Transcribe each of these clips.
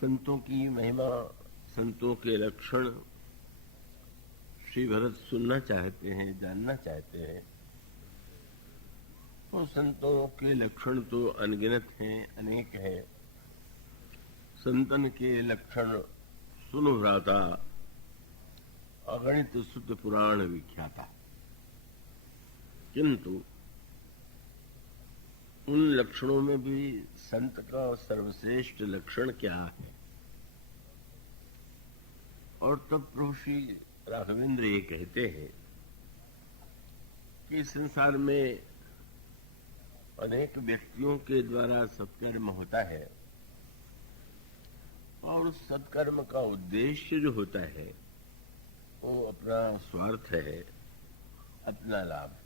संतों की महिमा, संतों के लक्षण श्री भरत सुनना चाहते हैं, जानना चाहते हैं। तो संतों के लक्षण तो अनगिनत हैं, अनेक हैं। संतन के लक्षण सुनो भ्राता, अगणित सुत पुराण विख्याता। किंतु उन लक्षणों में भी संत का सर्वश्रेष्ठ लक्षण क्या है? और तब प्रभु श्री राघवेंद्र ये कहते हैं कि संसार में अनेक व्यक्तियों के द्वारा सत्कर्म होता है और उस सत्कर्म का उद्देश्य जो होता है वो अपना स्वार्थ है, अपना लाभ।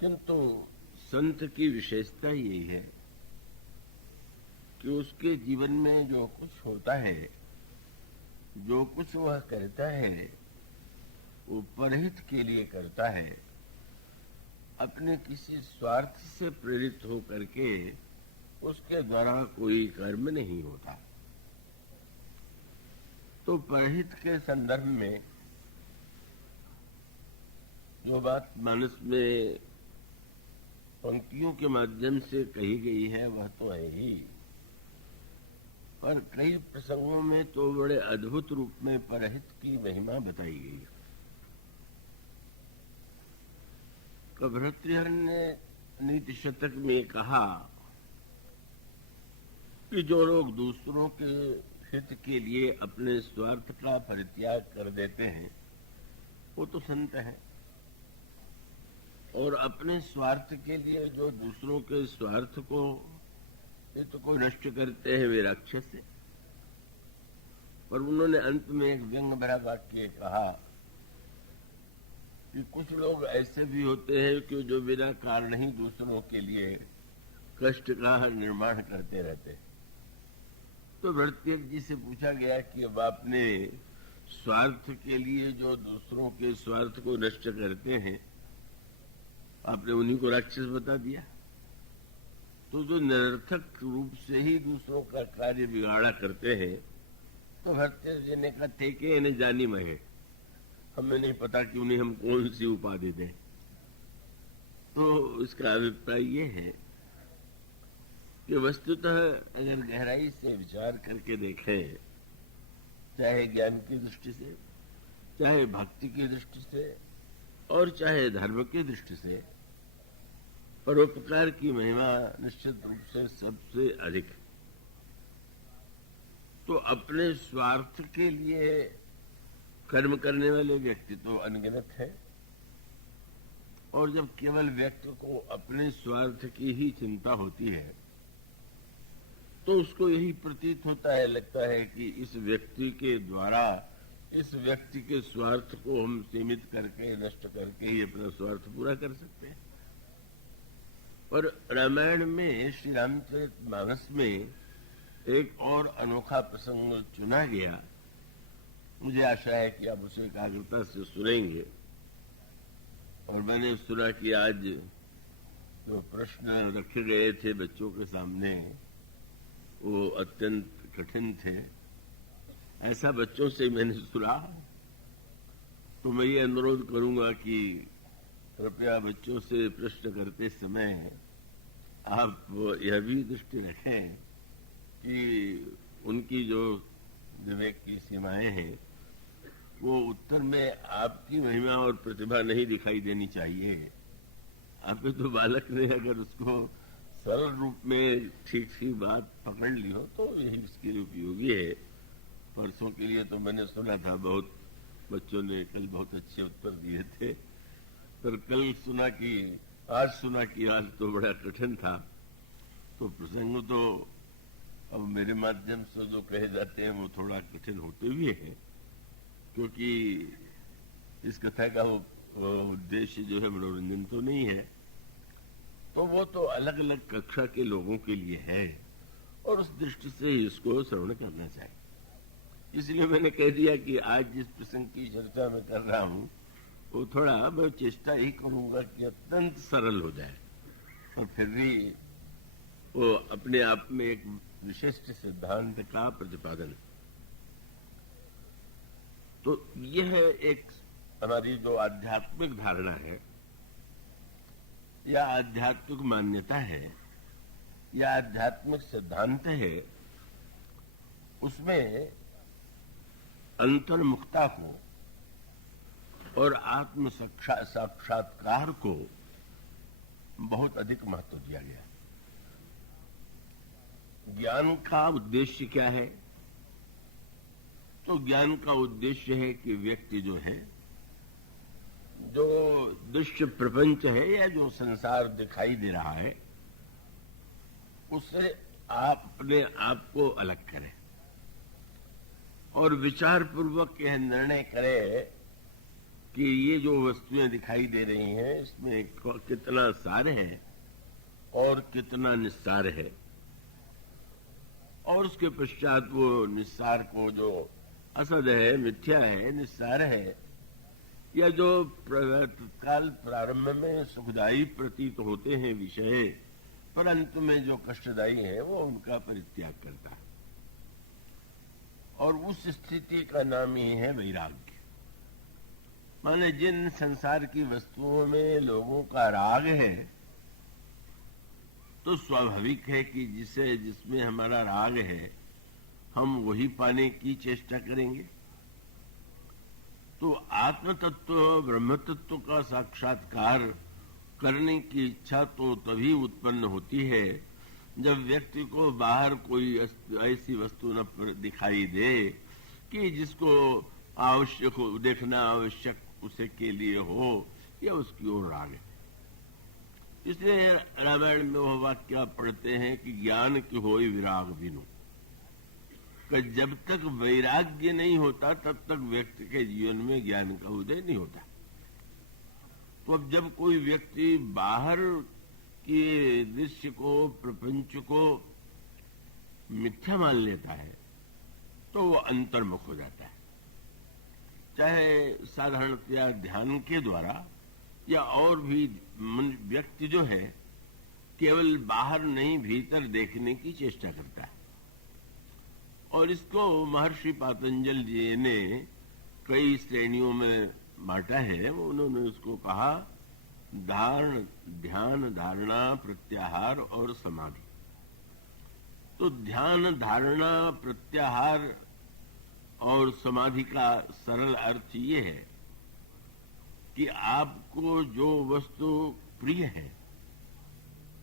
किंतु संत की विशेषता यही है कि उसके जीवन में जो कुछ होता है, जो कुछ वह करता है, वो परहित के लिए करता है, अपने किसी स्वार्थ से प्रेरित हो करके उसके द्वारा कोई कर्म नहीं होता। तो परहित के संदर्भ में जो बात मानस में पंक्तियों के माध्यम से कही गई है वह तो है ही, पर कई प्रसंगों में तो बड़े अद्भुत रूप में परहित की महिमा बताई गई है। भर्तृहरि ने नीति शतक में कहा कि जो लोग दूसरों के हित के लिए अपने स्वार्थ का परित्याग कर देते हैं वो तो संत हैं, और अपने स्वार्थ के लिए जो दूसरों के स्वार्थ को, हित को नष्ट करते हैं वे राक्षस हैं। पर उन्होंने अंत में एक व्यंग भरा वाक्य कहा कि कुछ लोग ऐसे भी होते हैं कि जो बिना कारण ही दूसरों के लिए कष्ट का निर्माण करते रहते हैं। तो भर्तृहरि जी से पूछा गया कि अब आपने स्वार्थ के लिए जो दूसरों के स्वार्थ को नष्ट करते हैं, आपने उन्हीं को राक्षस बता दिया। तो जो निरर्थक रूप से ही दूसरों का कार्य बिगाड़ा करते हैं, तो भर्तृहरि जी ने कहा थे कि इन्हें जानी महे, हमें नहीं पता कि उन्हें हम कौन सी उपाधि दें। तो इसका अभिप्राय ये है कि वस्तुतः अगर गहराई से विचार करके देखें, चाहे ज्ञान की दृष्टि से, चाहे भक्ति की दृष्टि से और चाहे धर्म की दृष्टि से, परोपकार की महिमा निश्चित रूप से सबसे अधिक। तो अपने स्वार्थ के लिए कर्म करने वाले व्यक्ति तो अनगिनत है, और जब केवल व्यक्ति को अपने स्वार्थ की ही चिंता होती है तो उसको यही प्रतीत होता है, लगता है कि इस व्यक्ति के द्वारा इस व्यक्ति के स्वार्थ को हम सीमित करके, नष्ट करके ही अपना स्वार्थ पूरा कर सकते हैं। पर रामायण में श्री रामचरितमानस में एक और अनोखा प्रसंग चुना गया। मुझे आशा है कि आप उसे एकाग्रता से सुनेंगे। और मैंने सुना कि आज जो प्रश्न रखे गए थे बच्चों के सामने वो अत्यंत कठिन थे, ऐसा बच्चों से मैंने सुना। तो मैं ये अनुरोध करूंगा कि कृपया बच्चों से प्रश्न करते समय आप यह भी दृष्टि रखें कि उनकी जो विवेक की सीमाएं हैं वो उत्तर में आपकी महिमा और प्रतिभा नहीं दिखाई देनी चाहिए। आपके तो बालक ने अगर उसको सरल रूप में ठीक ठीक बात पकड़ ली हो तो यही उसके लिए उपयोगी है। परसों के लिए तो मैंने सुना था बहुत बच्चों ने कल बहुत अच्छे उत्तर दिए थे, पर कल सुना कि आज तो बड़ा कठिन था। तो प्रसंग तो अब मेरे माध्यम से जो कहे जाते हैं वो थोड़ा कठिन होते हुए हैं, क्योंकि इस कथा का वो उद्देश्य जो है मनोरंजन तो नहीं है, तो वो तो अलग अलग कक्षा के लोगों के लिए है और उस दृष्टि से इसको श्रवण करना चाहिए। इसलिए मैंने कह दिया कि आज जिस प्रसंग की चर्चा मैं कर रहा हूं वो थोड़ा मैं चेष्टा ही करूंगा कि अत्यंत सरल हो जाए, और फिर भी वो अपने आप में एक विशिष्ट सिद्धांत का प्रतिपादन है। तो यह एक हमारी जो आध्यात्मिक धारणा है या आध्यात्मिक मान्यता है या आध्यात्मिक सिद्धांत है, उसमें अंतर्मुखता को और आत्म साक्षात्कार को बहुत अधिक महत्व दिया गया। ज्ञान का उद्देश्य क्या है? तो ज्ञान का उद्देश्य है कि व्यक्ति जो है, जो दृश्य प्रपंच है या जो संसार दिखाई दे रहा है, उससे आप अपने आप को अलग करें और विचार पूर्वक यह निर्णय करें कि ये जो वस्तुएं दिखाई दे रही हैं, इसमें कितना सार है और कितना निस्सार है, और उसके पश्चात वो निस्सार को, जो असद है, मिथ्या है, निस्सार है, या जो तत्काल प्रारंभ में सुखदायी प्रतीत होते हैं विषय, परंतु में जो कष्टदायी है, वो उनका परित्याग करता है। और उस स्थिति का नाम ही है वैराग्य। माने जिन संसार की वस्तुओं में लोगों का राग है, तो स्वाभाविक है कि जिसमें हमारा राग है, हम वही पाने की चेष्टा करेंगे। तो आत्म तत्व, ब्रह्म तत्व का साक्षात्कार करने की इच्छा तो तभी उत्पन्न होती है जब व्यक्ति को बाहर कोई ऐसी वस्तु न दिखाई दे कि जिसको आवश्यक हो, देखना आवश्यक उसे के लिए हो, या उसकी ओर राग है। इसलिए रामायण में वह वाक्य पढ़ते हैं कि ज्ञान की होई विराग बिनु, कि जब तक वैराग्य नहीं होता तब तक व्यक्ति के जीवन में ज्ञान का उदय नहीं होता। तो अब जब कोई व्यक्ति बाहर के दृश्य को, प्रपंच को मिथ्या मान लेता है, तो वो अंतर्मुख हो जाता है। चाहे साधारणतया ध्यान के द्वारा या और भी व्यक्ति जो है केवल बाहर नहीं भीतर देखने की चेष्टा करता है। और इसको महर्षि पातंजल जी ने कई श्रेणियों में बांटा है। उन्होंने उसको कहा ध्यान, धारणा, प्रत्याहार और समाधि। तो ध्यान, धारणा, प्रत्याहार और समाधि का सरल अर्थ ये है कि आपको जो वस्तु प्रिय है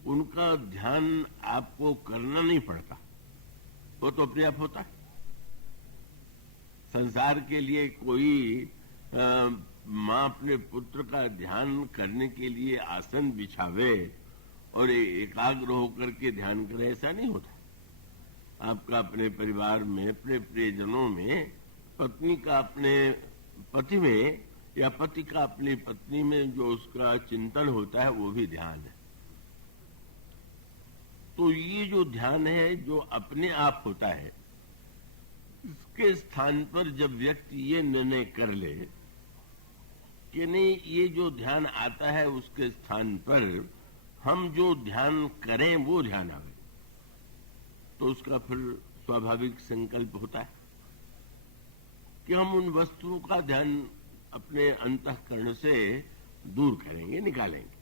उनका ध्यान आपको करना नहीं पड़ता, वो तो अपने आप होता है। संसार के लिए कोई माँ अपने पुत्र का ध्यान करने के लिए आसन बिछावे और एकाग्र होकर के ध्यान करे, ऐसा नहीं होता। आपका अपने परिवार में, अपने प्रियजनों में, पत्नी का अपने पति में या पति का अपनी पत्नी में जो उसका चिंतन होता है, वो भी ध्यान है। तो ये जो ध्यान है जो अपने आप होता है, इसके स्थान पर जब व्यक्ति ये निर्णय कर ले कि नहीं, ये जो ध्यान आता है उसके स्थान पर हम जो ध्यान करें वो ध्यान आवे, तो उसका फिर स्वाभाविक संकल्प होता है कि हम उन वस्तुओं का ध्यान अपने अंतःकरण से दूर करेंगे, निकालेंगे।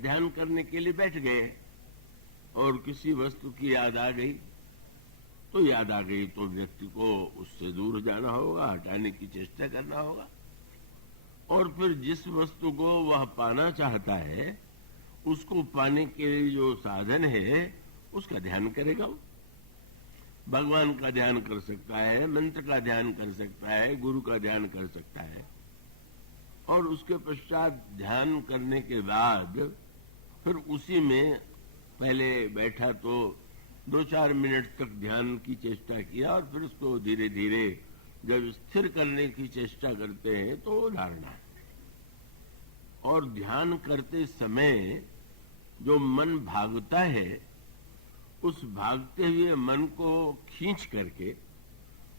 ध्यान करने के लिए बैठ गए और किसी वस्तु की याद आ गई, तो याद आ गई तो व्यक्ति को उससे दूर जाना होगा, हटाने की चेष्टा करना होगा, और फिर जिस वस्तु को वह पाना चाहता है उसको पाने के लिए जो साधन है उसका ध्यान करेगा। वो भगवान का ध्यान कर सकता है, मंत्र का ध्यान कर सकता है, गुरु का ध्यान कर सकता है, और उसके पश्चात ध्यान करने के बाद फिर उसी में पहले बैठा तो 2-4 मिनट तक ध्यान की चेष्टा किया, और फिर उसको धीरे धीरे जब स्थिर करने की चेष्टा करते हैं तो वो धारणा है। और ध्यान करते समय जो मन भागता है, उस भागते हुए मन को खींच करके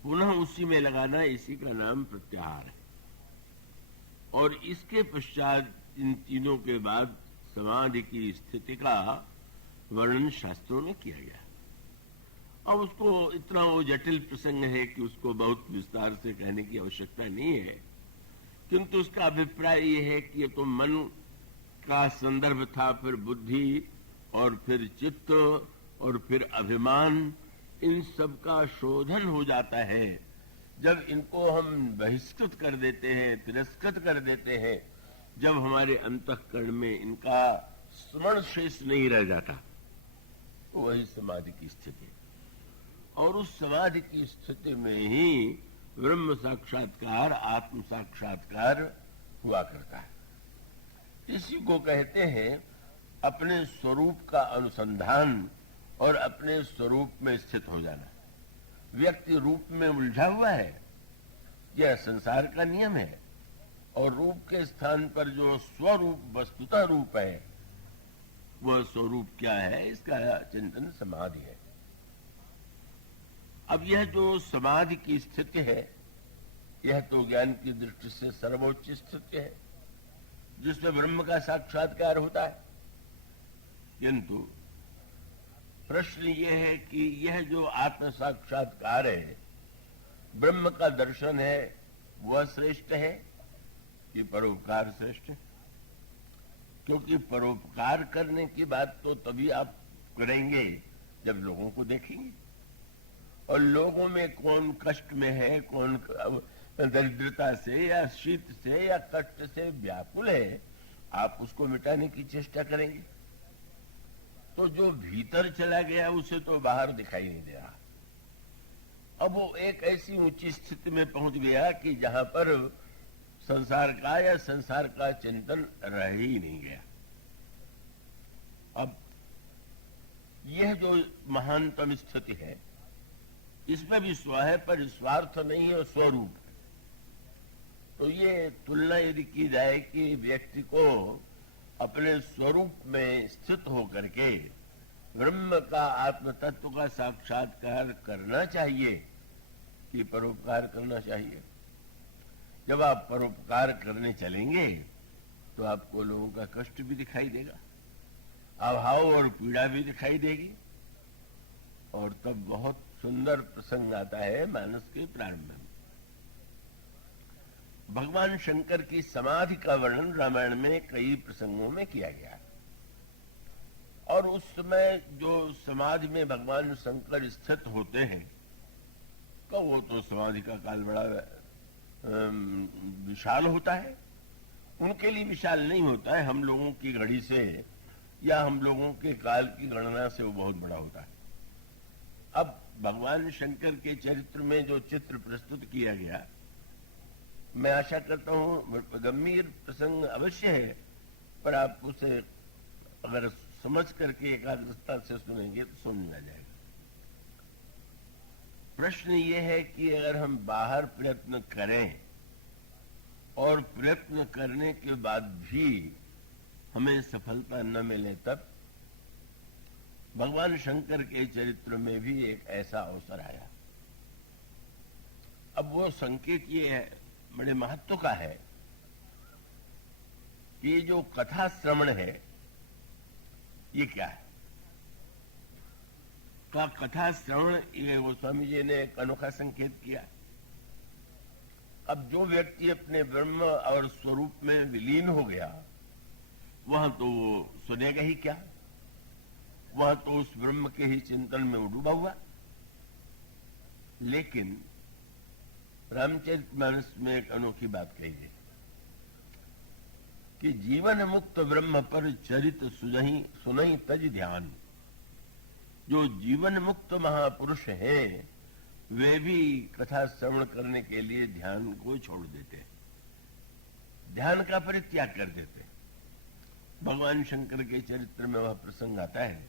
पुनः उसी में लगाना, इसी का नाम प्रत्याहार है। और इसके पश्चात इन तीनों के बाद समाधि की स्थिति का वर्णन शास्त्रों में किया गया। अब उसको इतना वो जटिल प्रसंग है कि उसको बहुत विस्तार से कहने की आवश्यकता नहीं है, किंतु उसका अभिप्राय ये है कि ये तो मन का संदर्भ था, फिर बुद्धि और फिर चित्त और फिर अभिमान, इन सब का शोधन हो जाता है जब इनको हम बहिष्कृत कर देते हैं, तिरस्कृत कर देते हैं, जब हमारे अंतःकरण में इनका स्मरण शेष नहीं रह जाता, तो वही समाधि की स्थिति। और उस समाधि की स्थिति में ही ब्रह्म साक्षात्कार, आत्म साक्षात्कार हुआ करता है। इसी को कहते हैं अपने स्वरूप का अनुसंधान और अपने स्वरूप में स्थित हो जाना। व्यक्ति रूप में उलझा हुआ है, यह संसार का नियम है, और रूप के स्थान पर जो स्वरूप वस्तुतः रूप है, वह स्वरूप क्या है, इसका चिंतन समाधि है। अब यह जो समाधि की स्थिति है, यह तो ज्ञान की दृष्टि से सर्वोच्च स्थिति है, जिसमें ब्रह्म का साक्षात्कार होता है। किंतु प्रश्न यह है कि यह जो आत्म साक्षात्कार है, ब्रह्म का दर्शन है, वह श्रेष्ठ है कि परोपकार श्रेष्ठ है? क्योंकि परोपकार करने की बात तो तभी आप करेंगे जब लोगों को देखेंगे, और लोगों में कौन कष्ट में है, कौन दरिद्रता से या शीत से या कष्ट से व्याकुल है, आप उसको मिटाने की चेष्टा करेंगे। तो जो भीतर चला गया उसे तो बाहर दिखाई नहीं दे रहा। अब वो एक ऐसी ऊंची स्थिति में पहुंच गया कि जहां पर संसार का या संसार का चिंतन रह ही नहीं गया। अब यह जो महानतम स्थिति है, इसमें भी स्व है पर स्वार्थ नहीं है, स्वरूप है। तो ये तुलना यदि की जाए कि व्यक्ति को अपने स्वरूप में स्थित होकर के ब्रह्म का, आत्म तत्व का साक्षात्कार करना चाहिए कि परोपकार करना चाहिए। जब आप परोपकार करने चलेंगे तो आपको लोगों का कष्ट भी दिखाई देगा, अभाव और पीड़ा भी दिखाई देगी, और तब बहुत सुंदर प्रसंग आता है मानस के प्रारंभ में। भगवान शंकर की समाधि का वर्णन रामायण में कई प्रसंगों में किया गया है, और उस समय जो समाधि में भगवान शंकर स्थित होते हैं, तो वो तो समाधि का काल बड़ा विशाल होता है। उनके लिए विशाल नहीं होता है, हम लोगों की घड़ी से या हम लोगों के काल की गणना से वो बहुत बड़ा होता है। अब भगवान शंकर के चरित्र में जो चित्र प्रस्तुत किया गया, मैं आशा करता हूं गंभीर प्रसंग अवश्य है, पर आप उसे अगर समझ करके एकाग्रता से सुनेंगे तो समझ में आ जाएगा। प्रश्न ये है कि अगर हम बाहर प्रयत्न करें और प्रयत्न करने के बाद भी हमें सफलता न मिले, तब भगवान शंकर के चरित्र में भी एक ऐसा अवसर आया। अब वो संकेत ये है, बड़े महत्व का है, कि ये जो कथा श्रवण है, ये क्या है? का कथा श्रवण, ये गोस्वामी जी ने एक अनोखा संकेत किया। अब जो व्यक्ति अपने ब्रह्म और स्वरूप में विलीन हो गया, वह तो सुनेगा ही क्या, वह तो उस ब्रह्म के ही चिंतन में डूबा हुआ। लेकिन रामचरितमानस में एक अनोखी बात कही है कि जीवन मुक्त ब्रह्म पर चरित सुनहि तज ध्यान। जो जीवन मुक्त महापुरुष हैं, वे भी कथा श्रवण करने के लिए ध्यान को छोड़ देते हैं, ध्यान का परित्याग कर देते हैं। भगवान शंकर के चरित्र में वह प्रसंग आता है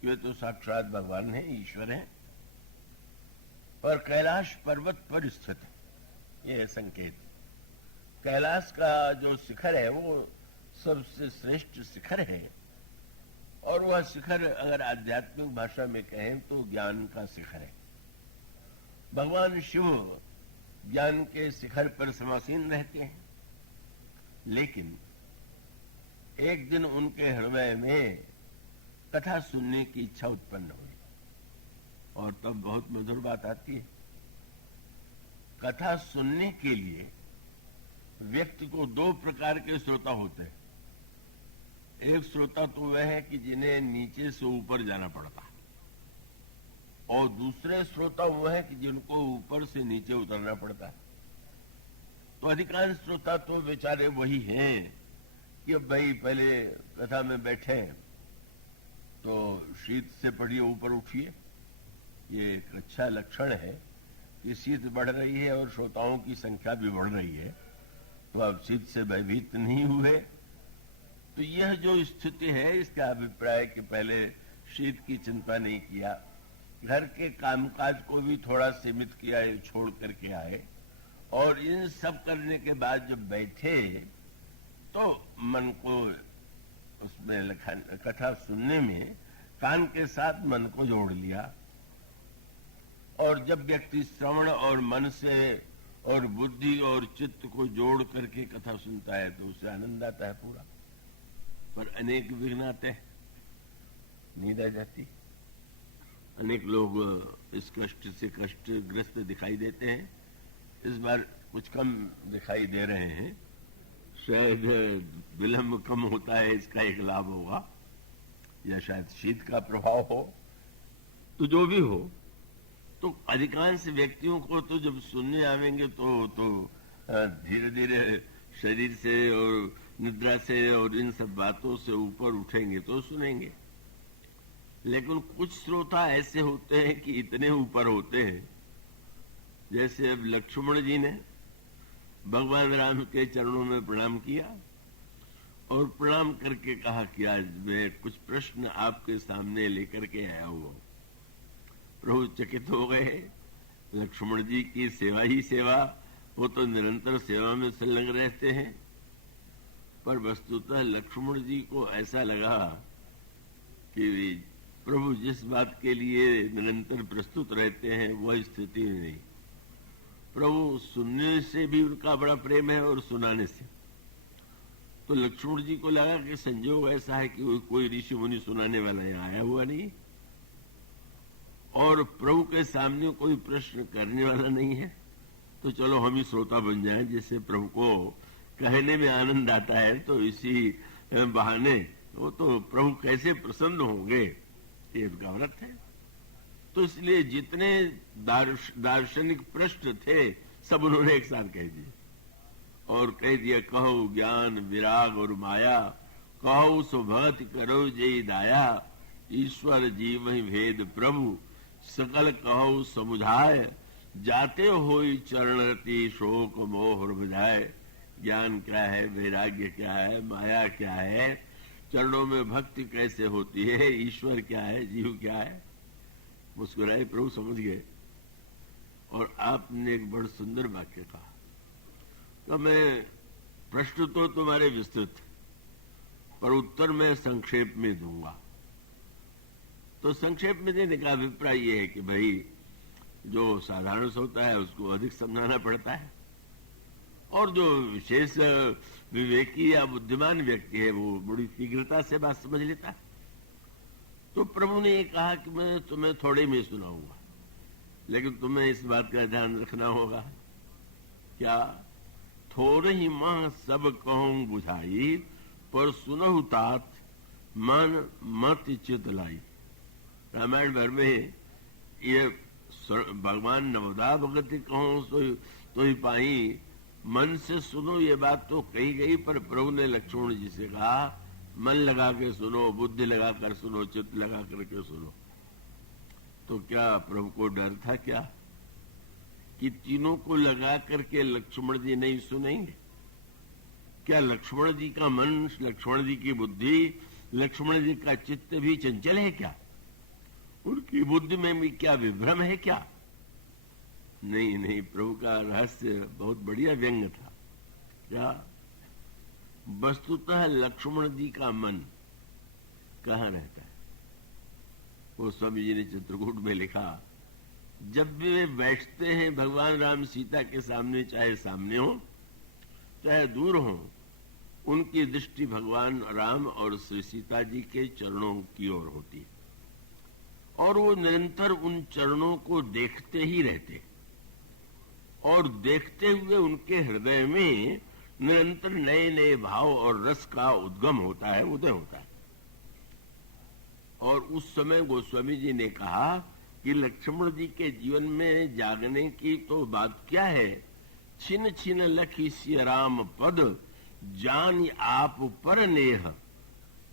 कि वे तो साक्षात भगवान हैं, ईश्वर हैं, पर कैलाश पर्वत पर स्थित है। यह संकेत, कैलाश का जो शिखर है वो सबसे श्रेष्ठ शिखर है, और वह शिखर अगर आध्यात्मिक भाषा में कहें तो ज्ञान का शिखर है। भगवान शिव ज्ञान के शिखर पर समासीन रहते हैं, लेकिन एक दिन उनके हृदय में कथा सुनने की इच्छा उत्पन्न हुई। और तब बहुत मधुर बात आती है। कथा सुनने के लिए व्यक्ति को दो प्रकार के श्रोता होते हैं। एक श्रोता तो वह है कि जिन्हें नीचे से ऊपर जाना पड़ता है, और दूसरे श्रोता वह है कि जिनको ऊपर से नीचे उतरना पड़ता है। तो अधिकांश श्रोता तो बेचारे वही हैं कि अब भाई पहले कथा में बैठे तो शीत से पढ़िए, ऊपर उठिए। ये एक अच्छा लक्षण है कि शीत बढ़ रही है और श्रोताओं की संख्या भी बढ़ रही है, तो अब शीत से भयभीत नहीं हुए। तो यह जो स्थिति है, इसका अभिप्राय कि पहले शीत की चिंता नहीं किया, घर के कामकाज को भी थोड़ा सीमित किया, छोड़ करके आए, और इन सब करने के बाद जब बैठे तो मन को उसमें कथा सुनने में कान के साथ मन को जोड़ लिया। और जब व्यक्ति श्रवण और मन से और बुद्धि और चित्त को जोड़ करके कथा सुनता है तो उसे आनंद आता है पूरा। पर अनेक विघ्न आते हैं, नींद आ जाती। अनेक लोग इस कष्ट से कष्टग्रस्त दिखाई देते हैं। इस बार कुछ कम दिखाई दे रहे हैं, शायद विलंब कम होता है, इसका एक लाभ होगा, या शायद शीत का प्रभाव हो। तो जो भी हो, तो अधिकांश व्यक्तियों को तो जब सुनने आवेंगे तो धीरे धीरे शरीर से और निद्रा से और इन सब बातों से ऊपर उठेंगे तो सुनेंगे। लेकिन कुछ श्रोता ऐसे होते हैं कि इतने ऊपर होते हैं, जैसे अब लक्ष्मण जी ने भगवान राम के चरणों में प्रणाम किया और प्रणाम करके कहा कि आज मैं कुछ प्रश्न आपके सामने लेकर के आया हुआ हूं। प्रभु चकित हो गए। लक्ष्मण जी की सेवा ही सेवा, वो तो निरंतर सेवा में संलग्न रहते हैं। पर वस्तुतः लक्ष्मण जी को ऐसा लगा कि प्रभु जिस बात के लिए निरंतर प्रस्तुत रहते हैं वह स्थिति नहीं। प्रभु सुनने से भी उनका बड़ा प्रेम है और सुनाने से। तो लक्ष्मण जी को लगा कि संजोग ऐसा है कि कोई ऋषि मुनि सुनाने वाला यहाँ आया हुआ नहीं, और प्रभु के सामने कोई प्रश्न करने वाला नहीं है, तो चलो हम ही श्रोता बन जाएं, जिससे प्रभु को कहने में आनंद आता है। तो इसी बहाने वो तो प्रभु कैसे प्रसन्न होंगे, ये उनका व्रत है। तो इसलिए जितने दार्शनिक प्रश्न थे सब उन्होंने एक साथ कह दिए और कह दिया, कहो ज्ञान विराग और माया, कहो सुभत करो जय दाया, ईश्वर जीव ही भेद प्रभु, सकल कहो समुझाय, जाते होई चरणरति शोक मोह बुझाए। ज्ञान क्या है, वैराग्य क्या है, माया क्या है, चरणों में भक्ति कैसे होती है, ईश्वर क्या है, जीव क्या है। मुस्कुराए, प्रभु समझ गए। और आपने एक बड़ा सुंदर वाक्य कहा। तो मैं प्रश्न तो तुम्हारे विस्तृत, पर उत्तर मैं संक्षेप में दूंगा। तो संक्षेप में देने का अभिप्राय यह है कि भाई जो साधारण होता है उसको अधिक समझाना पड़ता है, और जो विशेष विवेकी या बुद्धिमान व्यक्ति है वो बड़ी शीघ्रता से बात समझ लेता है। तो प्रभु ने ये कहा कि मैं तुम्हें थोड़े में सुनाऊंगा, लेकिन तुम्हें इस बात का ध्यान रखना होगा। क्या? थोड़े ही मां सब कहूं बुझाई, पर सुनहु तात मन मत चित लाई। रामायण भर में ये भगवान नवदा भगति कहूं तो ही पाई, मन से सुनो ये बात तो कही गई, पर प्रभु ने लक्ष्मण जी से कहा मन लगा के सुनो, बुद्धि लगा कर सुनो, चित्त लगा करके सुनो। तो क्या प्रभु को डर था क्या कि तीनों को लगा करके लक्ष्मण जी नहीं सुनेंगे? क्या लक्ष्मण जी का मन, लक्ष्मण जी की बुद्धि, लक्ष्मण जी का चित्त भी चंचल है क्या? उनकी बुद्धि में भी क्या विभ्रम है क्या? नहीं नहीं, प्रभु का रहस्य बहुत बढ़िया व्यंग था। क्या? वस्तुतः लक्ष्मण जी का मन कहाँ रहता है? वो स्वामी जी ने चित्रकूट में लिखा, जब भी वे बैठते हैं भगवान राम सीता के सामने, चाहे सामने हो चाहे दूर हो, उनकी दृष्टि भगवान राम और श्री सीता जी के चरणों की ओर होती है और वो निरंतर उन चरणों को देखते ही रहते और देखते हुए उनके हृदय में निरंतर नए नए भाव और रस का उद्गम होता है, उदय होता है। और उस समय गोस्वामी जी ने कहा कि लक्ष्मण जी के जीवन में जागने की तो बात क्या है, छिन छिन लखी सिय राम पद जान आप पर नेह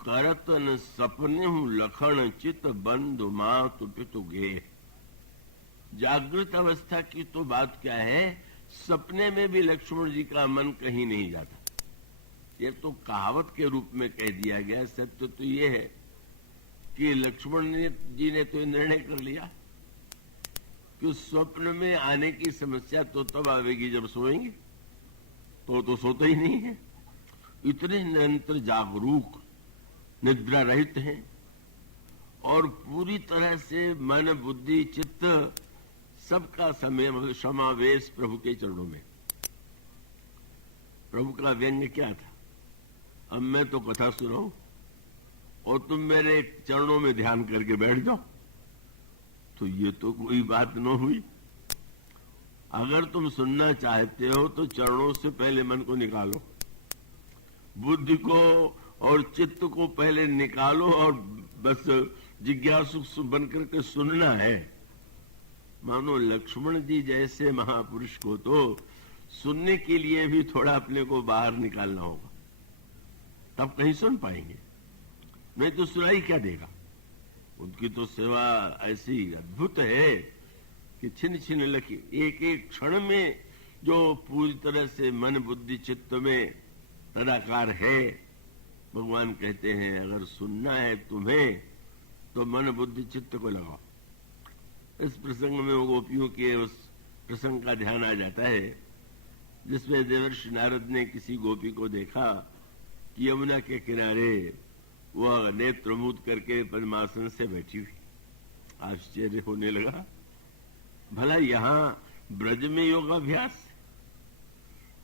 करतन सपने लखन चित बंधु मातु पितु गे। जागृत अवस्था की तो बात क्या है, सपने में भी लक्ष्मण जी का मन कहीं नहीं जाता। ये तो कहावत के रूप में कह दिया गया। सत्य तो ये है कि लक्ष्मण जी ने तो निर्णय कर लिया कि स्वप्न में आने की समस्या तो तब आवेगी जब सोएंगे, तो सोते ही नहीं है। इतने निरंतर जागरूक, निद्रा रहित हैं और पूरी तरह से मन बुद्धि चित्त सबका समावेश प्रभु के चरणों में। प्रभु का व्यंग्य क्या था, अब मैं तो कथा सुनाऊं और तुम मेरे चरणों में ध्यान करके बैठ जाओ, तो ये तो कोई बात न हुई। अगर तुम सुनना चाहते हो तो चरणों से पहले मन को निकालो, बुद्धि को और चित्त को पहले निकालो और बस जिज्ञासु बनकर के सुनना है। मानो लक्ष्मण जी जैसे महापुरुष को तो सुनने के लिए भी थोड़ा अपने को बाहर निकालना होगा, तब कहीं सुन पाएंगे, नहीं तो सुनाई क्या देगा। उनकी तो सेवा ऐसी अद्भुत है कि छिन छिन लखी, एक एक क्षण में जो पूरी तरह से मन बुद्धि चित्त में तदाकार है। भगवान कहते हैं अगर सुनना है तुम्हें तो मन बुद्धि चित्त को लगाओ। इस प्रसंग में वो गोपियों के उस प्रसंग का ध्यान आ जाता है जिसमें देवर्षि नारद ने किसी गोपी को देखा कि यमुना के किनारे वह नेत्र मूद करके पद्मासन से बैठी हुई। आश्चर्य होने लगा, भला यहाँ ब्रज में योगाभ्यास?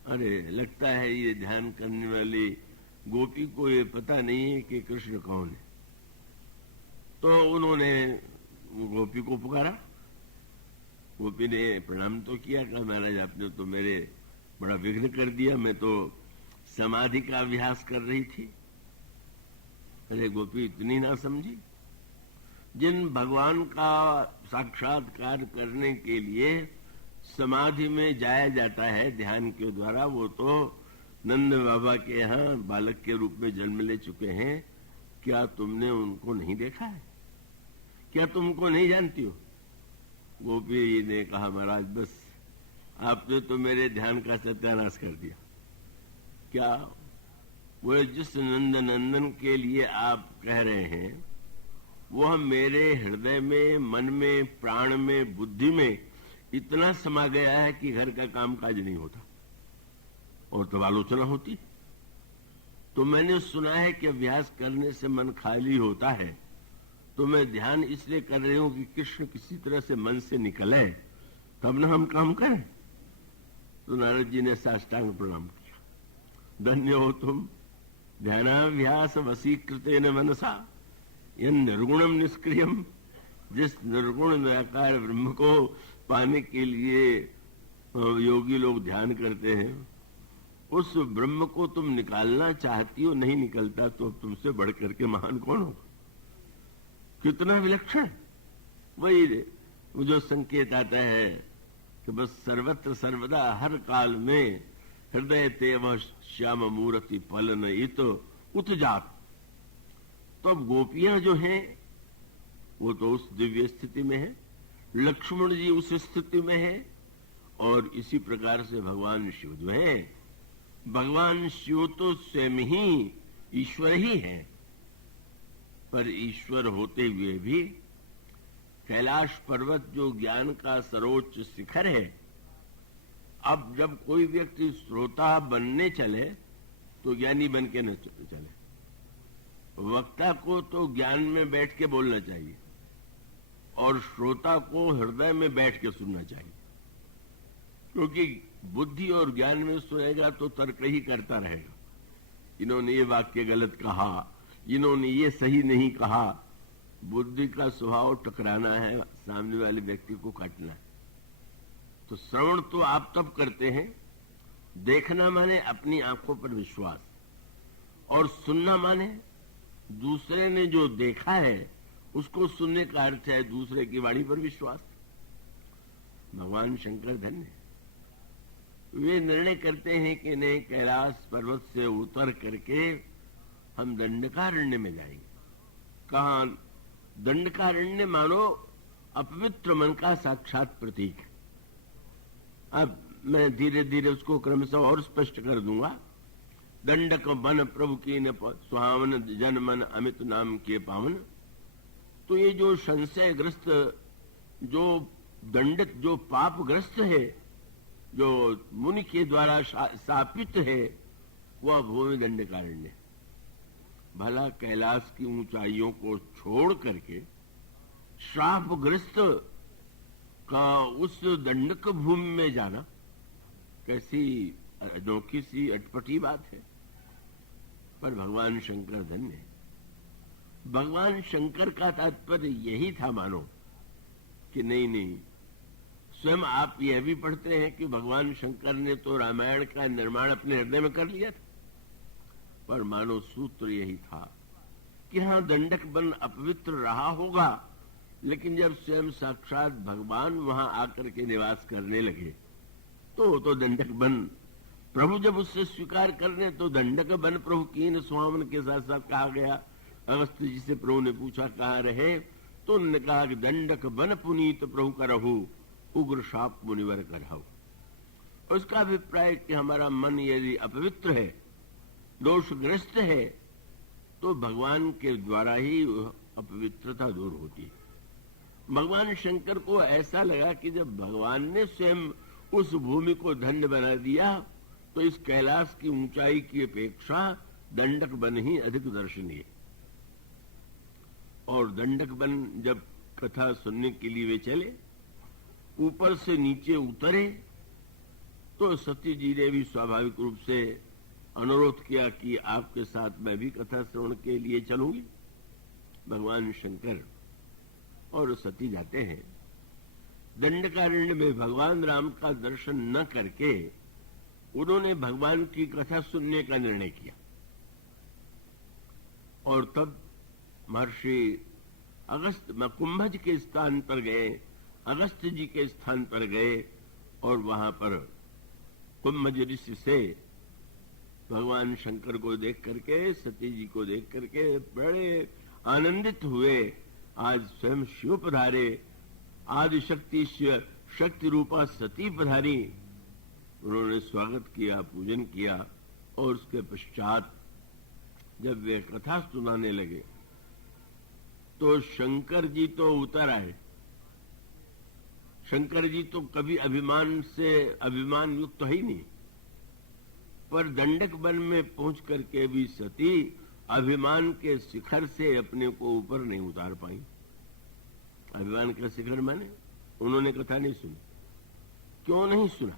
अरे लगता है ये ध्यान करने वाली गोपी को ये पता नहीं है कि कृष्ण कौन है। तो उन्होंने गोपी को पुकारा। गोपी ने प्रणाम तो किया, कहा महाराज आपने तो मेरे बड़ा विघ्न कर दिया, मैं तो समाधि का अभ्यास कर रही थी। अरे गोपी इतनी ना समझी, जिन भगवान का साक्षात्कार करने के लिए समाधि में जाया जाता है ध्यान के द्वारा, वो तो नंद बाबा के यहाँ बालक के रूप में जन्म ले चुके हैं। क्या तुमने उनको नहीं देखा है? क्या तुमको नहीं जानती हो? गोपी ने कहा महाराज बस आपने तो मेरे ध्यान का सत्यानाश कर दिया। क्या वो जिस नंद नंदन के लिए आप कह रहे हैं वह मेरे हृदय में, मन में, प्राण में, बुद्धि में इतना समा गया है कि घर का काम काज नहीं होता और तब आलोचना होती। तो मैंने सुना है कि अभ्यास करने से मन खाली होता है, तो मैं ध्यान इसलिए कर रही हूं कि कृष्ण किसी तरह से मन से निकले तब न हम काम करें। तो नारद जी ने साष्टांग प्रणाम किया। धन्य हो तुम ध्यानाभ्यास वसीकृतेन मनसा यन निर्गुणम निष्क्रियम। जिस निर्गुण निराकार ब्रह्म को पाने के लिए योगी लोग ध्यान करते हैं, उस ब्रह्म को तुम निकालना चाहती हो, नहीं निकलता, तो तुमसे बढ़ करके महान कौन होगा? कितना विलक्षण। वही जो संकेत आता है कि बस सर्वत्र सर्वदा हर काल में हृदय तेव श्याम मूर्ति फलन इत उत्जात। तो अब गोपियां जो हैं वो तो उस दिव्य स्थिति में है, लक्ष्मण जी उस स्थिति में है, और इसी प्रकार से भगवान शिव जो है, भगवान शिव तो स्वयं ही ईश्वर ही है, पर ईश्वर होते हुए भी कैलाश पर्वत जो ज्ञान का सर्वोच्च शिखर है, अब जब कोई व्यक्ति श्रोता बनने चले तो ज्ञानी बन के न चले। वक्ता को तो ज्ञान में बैठ के बोलना चाहिए और श्रोता को हृदय में बैठ के सुनना चाहिए, क्योंकि बुद्धि और ज्ञान में सुनेगा तो तर्क ही करता रहेगा इन्होंने ये वाक्य गलत कहा, इन्होंने ये सही नहीं कहा। बुद्धि का स्वभाव टकराना है, सामने वाले व्यक्ति को काटना है। तो श्रवण तो आप तब करते हैं, देखना माने अपनी आंखों पर विश्वास, और सुनना माने दूसरे ने जो देखा है उसको सुनने का अर्थ है दूसरे की वाणी पर विश्वास। भगवान शंकर धन्य, वे निर्णय करते हैं कि नहीं, कैलाश पर्वत से उतर करके हम दंडकारण्य में जाएंगे। कहा दंडकारण्य मानो अपवित्र मन का साक्षात प्रतीक। अब मैं धीरे धीरे उसको क्रमशः और स्पष्ट कर दूंगा। दंडक बन प्रभु की न सुहावन, जन मन अमित नाम के पावन। तो ये जो संशयग्रस्त, जो दंडक, जो पापग्रस्त है, जो मुनि के द्वारा शापित है, वह भूमि दंडकारण्य। भला कैलाश की ऊंचाइयों को छोड़ करके श्रापग्रस्त का उस दंडक भूमि में जाना कैसी अनोखी सी अटपटी बात है। पर भगवान शंकर धन्य है। भगवान शंकर का तात्पर्य यही था मानो कि नहीं, स्वयं आप यह भी पढ़ते हैं कि भगवान शंकर ने तो रामायण का निर्माण अपने हृदय में कर लिया था। पर मानो सूत्र यही था कि हाँ, दंडक वन अपवित्र रहा होगा, लेकिन जब स्वयं साक्षात भगवान वहां आकर के निवास करने लगे तो दंडक वन प्रभु जब उससे स्वीकार करने, तो दंडक वन प्रभु कीन सुहावन के साथ साथ कहा गया। अगस्त्य जी से प्रभु ने पूछा कहाँ रहे, तो उन्होंने कहा कि दंडक वन पुनीत प्रभु करहु, उग्र शाप मुनिवर करहु। उसका अभिप्राय कि हमारा मन यदि अपवित्र है, दोषग्रस्त है, तो भगवान के द्वारा ही अपवित्रता दूर होती है। भगवान शंकर को ऐसा लगा कि जब भगवान ने स्वयं उस भूमि को धन्य बना दिया, तो इस कैलाश की ऊंचाई की अपेक्षा दंडक वन ही अधिक दर्शनीय। और दंडक वन जब कथा सुनने के लिए वे चले, ऊपर से नीचे उतरे, तो सती जी ने भी स्वाभाविक रूप से अनुरोध किया कि आपके साथ मैं भी कथा श्रवण के लिए चलूंगी। भगवान शंकर और सती जाते हैं। दंडकारण्य में भगवान राम का दर्शन न करके उन्होंने भगवान की कथा सुनने का निर्णय किया। और तब महर्षि अगस्त कुंभज के स्थान पर गए, अगस्त जी के स्थान पर गए, और वहां पर कुंभज ऋषि से भगवान शंकर को देख करके, सती जी को देख करके बड़े आनंदित हुए। आज स्वयं शिव पधारे, आदि शक्ति रूपा सती पधारी। उन्होंने स्वागत किया, पूजन किया, और उसके पश्चात जब वे कथा सुनाने लगे तो शंकर जी तो उतर आए। शंकर जी तो कभी अभिमान युक्त ही नहीं, पर दंडक वन में पहुंच करके भी सती अभिमान के शिखर से अपने को ऊपर नहीं उतार पाई। अभिमान का शिखर माने उन्होंने कथा नहीं सुनी। क्यों नहीं सुना?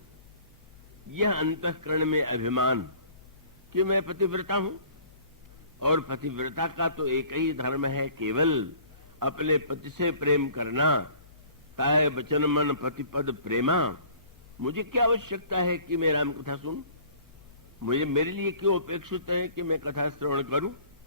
यह अंतःकरण में अभिमान कि मैं पतिव्रता हूं, और पतिव्रता का तो एक ही धर्म है, केवल अपने पति से प्रेम करना। ताय बचन मन पतिपद प्रेमा। मुझे क्या आवश्यकता है कि मैं राम कथा सुनूं? मेरे लिए क्यों अपेक्षित है कि मैं कथा श्रवण करूं?